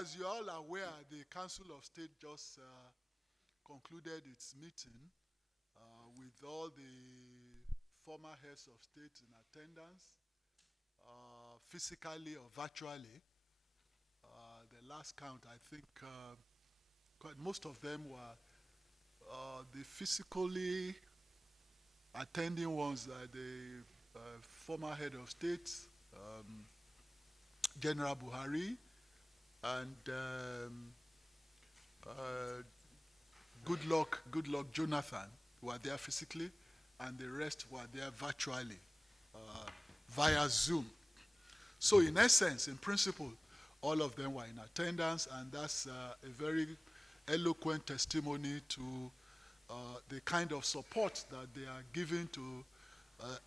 As you're all aware, the Council of State just concluded its meeting with all the former heads of state in attendance, physically or virtually. The last count, I think quite most of them were the physically attending ones, the former head of state, General Buhari, and Goodluck Jonathan were there physically, and the rest were there virtually via Zoom. So in essence, in principle, all of them were in attendance, and that's a very eloquent testimony to the kind of support that they are giving to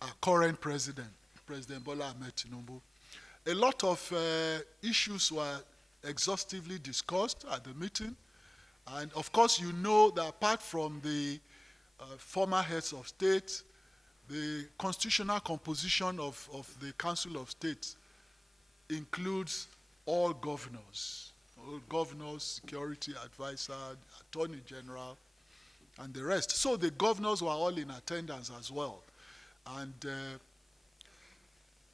our current president, President Bola Ahmed Tinubu. A lot of issues were exhaustively discussed at the meeting. And of course, you know that apart from the former heads of state, the constitutional composition of the Council of State includes all governors, security advisor, attorney general, and the rest. So the governors were all in attendance as well. And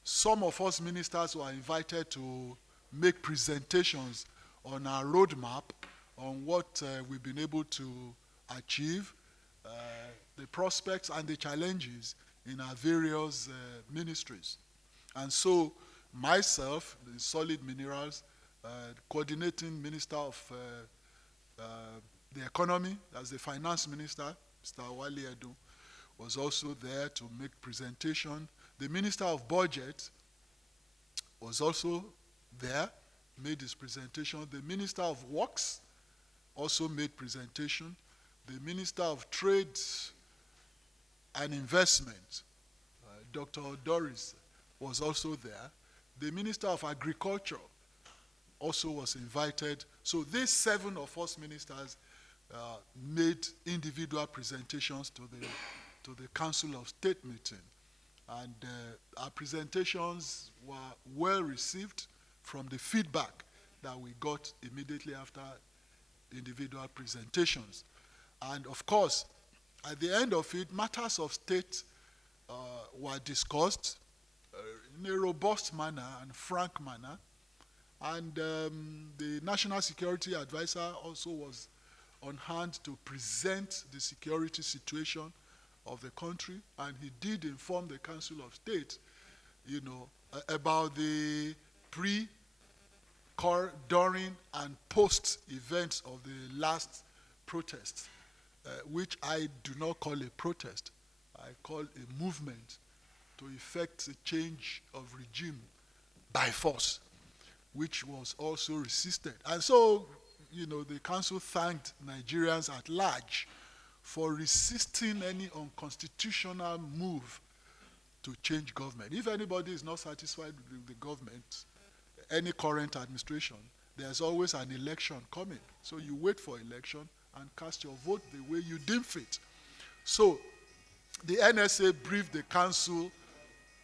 some of us ministers were invited to make presentations on our roadmap on what we've been able to achieve, the prospects and the challenges in our various ministries. And so myself, the Solid Minerals, coordinating minister of the economy, as the finance minister, Mr. Wale Edu, was also there to make presentation. The minister of budget was also there, made his presentation. The minister of works also made presentation. The minister of trade and investment, Dr. Doris, was also there. The minister of agriculture also was invited. So these 7 of us ministers made individual presentations to the Council of State meeting. And our presentations were well received from the feedback that we got immediately after individual presentations. And of course, at the end of it, matters of state were discussed in a robust manner and frank manner. And the National Security Advisor also was on hand to present the security situation of the country, and he did inform the Council of State, about the pre, during, and post events of the last protest, which I do not call a protest. I call a movement to effect a change of regime by force, which was also resisted. And so, the council thanked Nigerians at large for resisting any unconstitutional move to change government. If anybody is not satisfied with the government, any current administration, there's always an election coming. So you wait for election and cast your vote the way you deem fit. So the NSA briefed the council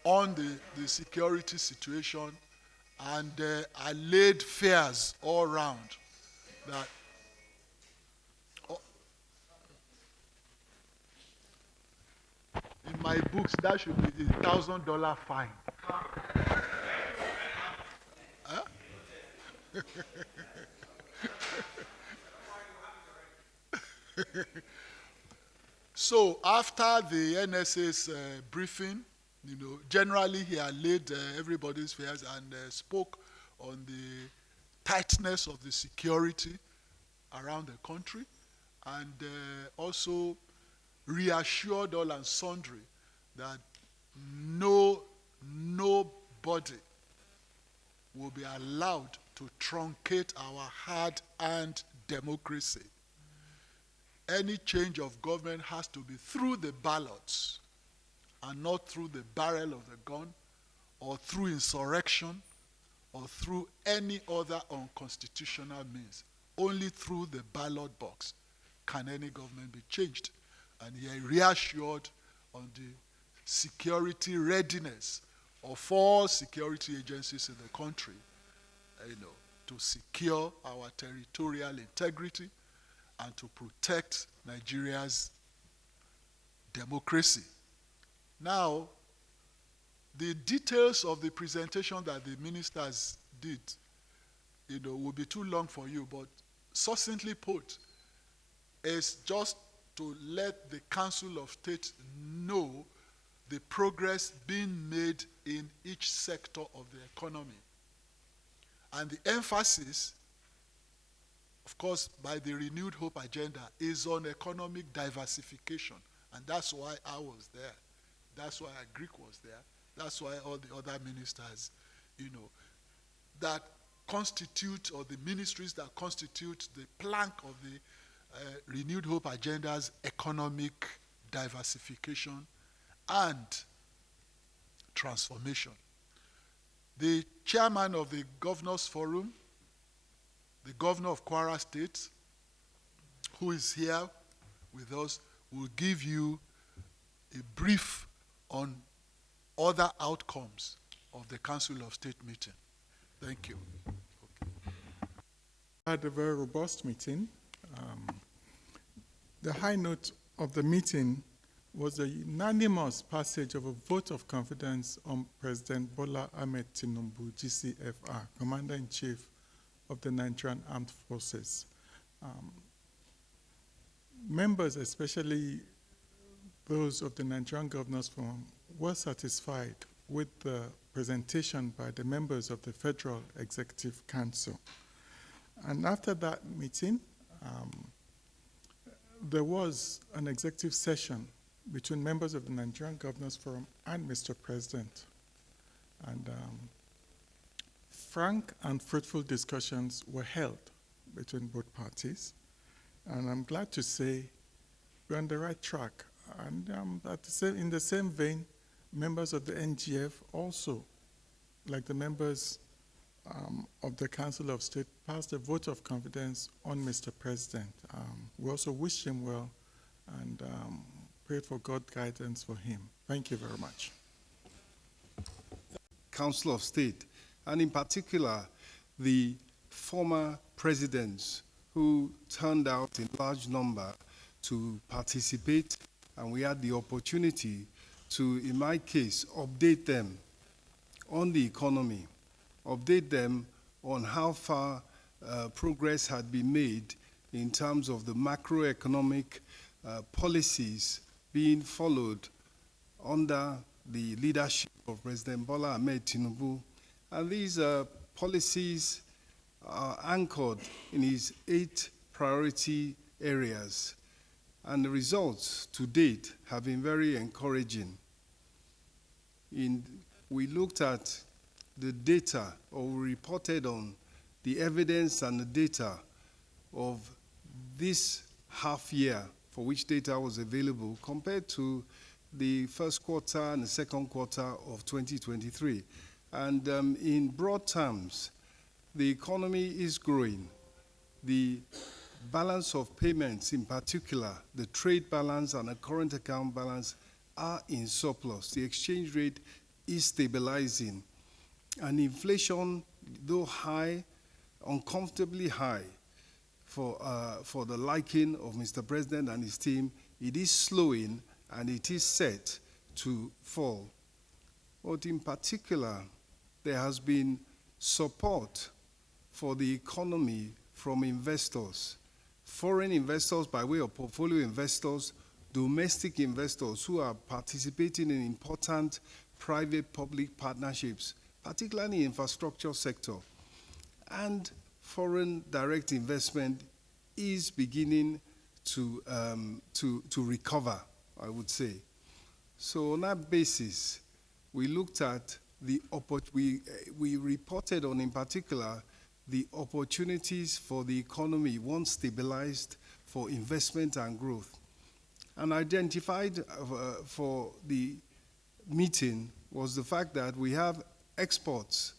on the security situation and allayed fears all around that in my books that should be $1,000 fine. Huh? So after the NSA's briefing, generally he allayed everybody's fears and spoke on the tightness of the security around the country, and also reassured all and sundry that nobody will be allowed to truncate our hard-earned democracy. Any change of government has to be through the ballots and not through the barrel of the gun or through insurrection or through any other unconstitutional means. Only through the ballot box can any government be changed. And he reassured on the security readiness of all security agencies in the country, to secure our territorial integrity and to protect Nigeria's democracy. Now, the details of the presentation that the ministers did, will be too long for you, but succinctly put, is just to let the Council of State know the progress being made in each sector of the economy. And the emphasis, of course, by the Renewed Hope agenda is on economic diversification. And that's why I was there. That's why Greek was there. That's why all the other ministers, that constitute, or the ministries that constitute the plank of the Renewed Hope agenda's economic diversification and transformation. The chairman of the Governors Forum, the governor of Kwara State, who is here with us, will give you a brief on other outcomes of the Council of State meeting. Thank you. Had a very robust meeting. The high note of the meeting was the unanimous passage of a vote of confidence on President Bola Ahmed Tinubu GCFR, Commander-in-Chief of the Nigerian Armed Forces. Members, especially those of the Nigerian Governors Forum, were satisfied with the presentation by the members of the Federal Executive Council. And after that meeting, there was an executive session between members of the Nigerian Governors Forum and Mr. President. And frank and fruitful discussions were held between both parties. And I'm glad to say we're on the right track. And in the same vein, members of the NGF also, like the members of the Council of State, passed a vote of confidence on Mr. President. We also wish him well and prayed for God's guidance for him. Thank you very much. Council of State, and in particular, the former presidents who turned out in large number to participate, and we had the opportunity to, in my case, update them on the economy, update them on how far progress had been made in terms of the macroeconomic policies being followed under the leadership of President Bola Ahmed Tinubu. And these policies are anchored in his 8 priority areas. And the results to date have been very encouraging. We looked at the data, or we reported on the evidence and the data of this half year for which data was available compared to the first quarter and the second quarter of 2023. And in broad terms, the economy is growing. The balance of payments, in particular, the trade balance and the current account balance, are in surplus. The exchange rate is stabilizing. And inflation, though high, uncomfortably high for the liking of Mr. President and his team, it is slowing and it is set to fall. But in particular, there has been support for the economy from investors, foreign investors by way of portfolio investors, domestic investors who are participating in important private-public partnerships, particularly in the infrastructure sector. And foreign direct investment is beginning to recover, I would say. So on that basis, we looked at we reported on, in particular, the opportunities for the economy once stabilized for investment and growth. And identified for the meeting was the fact that we have exports,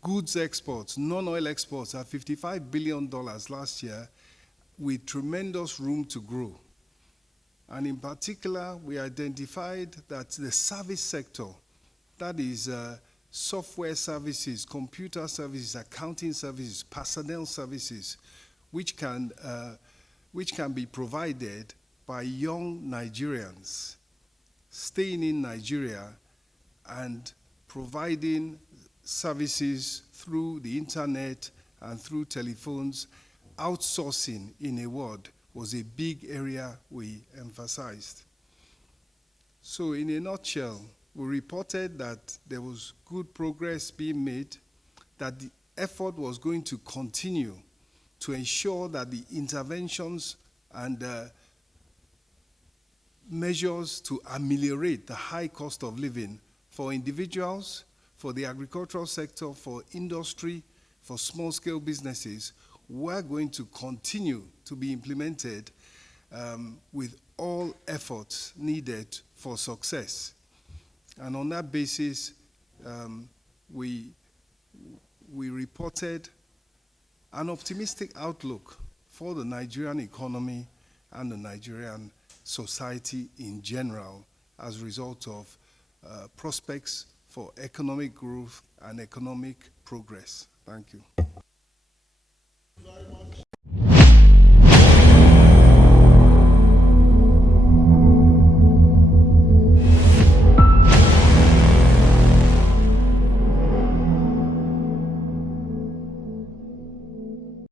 goods exports, non-oil exports at $55 billion last year, with tremendous room to grow. And in particular, we identified that the service sector, that is software services, computer services, accounting services, personnel services, which can be provided by young Nigerians staying in Nigeria and providing services through the internet and through telephones. Outsourcing, in a word, was a big area we emphasized. So in a nutshell, we reported that there was good progress being made, that the effort was going to continue to ensure that the interventions and measures to ameliorate the high cost of living for individuals, for the agricultural sector, for industry, for small-scale businesses, were going to continue to be implemented with all efforts needed for success. And on that basis, we reported an optimistic outlook for the Nigerian economy and the Nigerian society in general as a result of prospects for economic growth and economic progress. Thank you.